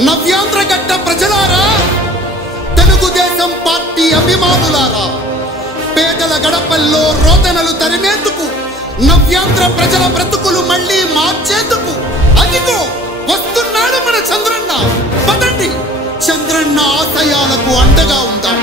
నవ్యాంధ్రగడ్డ ప్రజలారా, తెలుగుదేశం పార్టీ అభిమానులారా, పేదల గడపల్లో రోదనలు తరిమేందుకు, నవ్యాంధ్ర ప్రజల బ్రతుకులు మళ్ళీ మార్చేందుకు అదిగో వస్తున్నాడు మన చంద్రన్న. పదండి, చంద్రన్న ఆశయాలకు అండగా ఉందాం.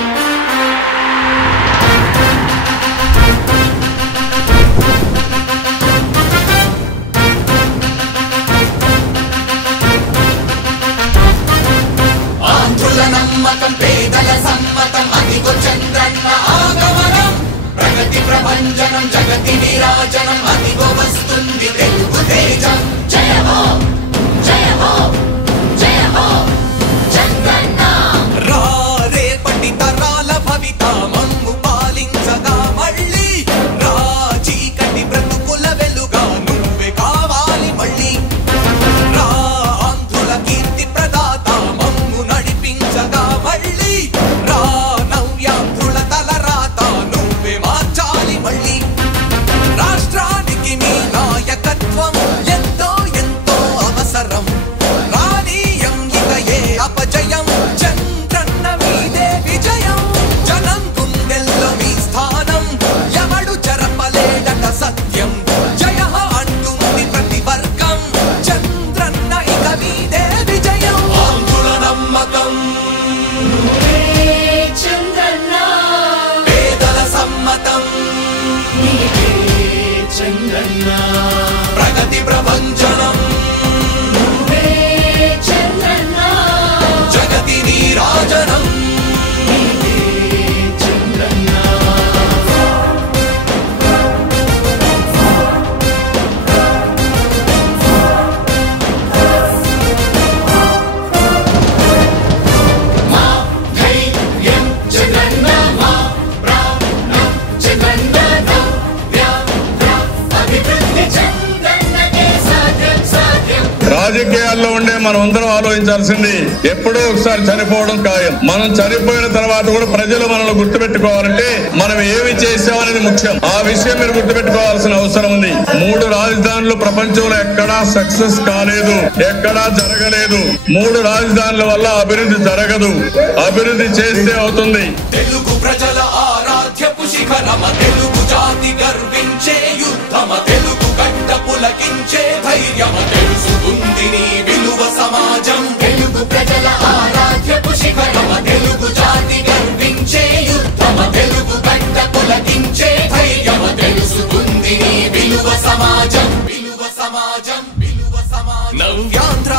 ఆంధ్రుల నమ్మకం, పేదల సమ్మతం, అదిగో చంద్రన్న ఆగమనం. ప్రగతి ప్రభంజనం, జగతి నీరాజనం, అదిగో వస్తుంది తెలుగు తేజం. జయ హో, జయ హో, జయ హో చంద్రన్న. రా రేపటి తరాల భవిత మమ్ము పాలించగా మళ్ళీ, రా చీకటి బ్రతుకుల వెలుగా నువ్వే కావాలి మళ్ళీ. రా ఆంధ్రుల కీర్తి ప్రదాత మమ్ము నడిపించగా మళ్ళీ, రా నవ్యాంధ్రుల తలరాత నువ్వే మార్చాలి మళ్ళీ. రాష్ట్రానికి నీ నాయకత్వం ఎంతో ఎంతో అవసరం. రానీయం ఇక ఏ అపజయం, చంద్రన్న మీదే విజయం. జనం గుండెల్లో మీ స్థానం, ఎవడు జరపలేడట సత్యం. జయ అంటుంది ప్రతి వర్గం, చంద్రన్న ఇక మీదే విజయం. ఆంధ్రుల నమ్మకం చంద్రన్న, పేదల సమ్మతం చంద్రన్న, ప్రగతి ప్రభంజనం చంద్రన్న, జగతి నీరాజనం చంద్రన్న. మా ధైర్యం చంద్రన్న, మా ప్రాణం చంద్రన్న, అభివృద్ధి చంద్రన్నకే సాధ్యం సాధ్యం. రాజకీయాల్లో ఉండే మనం అందరం ఆలోచించాల్సింది, ఎప్పుడో ఒకసారి చనిపోవడం ఖాయం. మనం చనిపోయిన తర్వాత కూడా ప్రజలు మనల్ని గుర్తుపెట్టుకోవాలంటే మనం ఏమి చేసామనేది ముఖ్యం. ఆ విషయం మీరు గుర్తుపెట్టుకోవాల్సిన అవసరం ఉంది. 3 రాజధానులు ప్రపంచంలో ఎక్కడా సక్సెస్ కాలేదు, ఎక్కడా జరగలేదు. 3 రాజధానుల వల్ల అభివృద్ధి జరగదు, అభివృద్ధి చేస్తే అవుతుంది. తెలుగు ప్రజల ఆరాధ్యపు శిఖరమ, తెలుగు జాతి గర్వించే యుద్ధమ, తెలుగు గడ్డ పులకించే ధైర్యమ, తెలుసుకుంది నీ విలువ సమాజం. తెలుగు ప్రజల ఆరాధ్యపు శిఖరమ, తెలుగు జాతి గర్వించే యుద్ధమ, తెలుగు గడ్డ పులకించే ధైర్యమ, తెలుసుకుంది నీ విలువ సమాజం. విలువ సమాజం, విలువ సమాజం. నవ్యాంధ్ర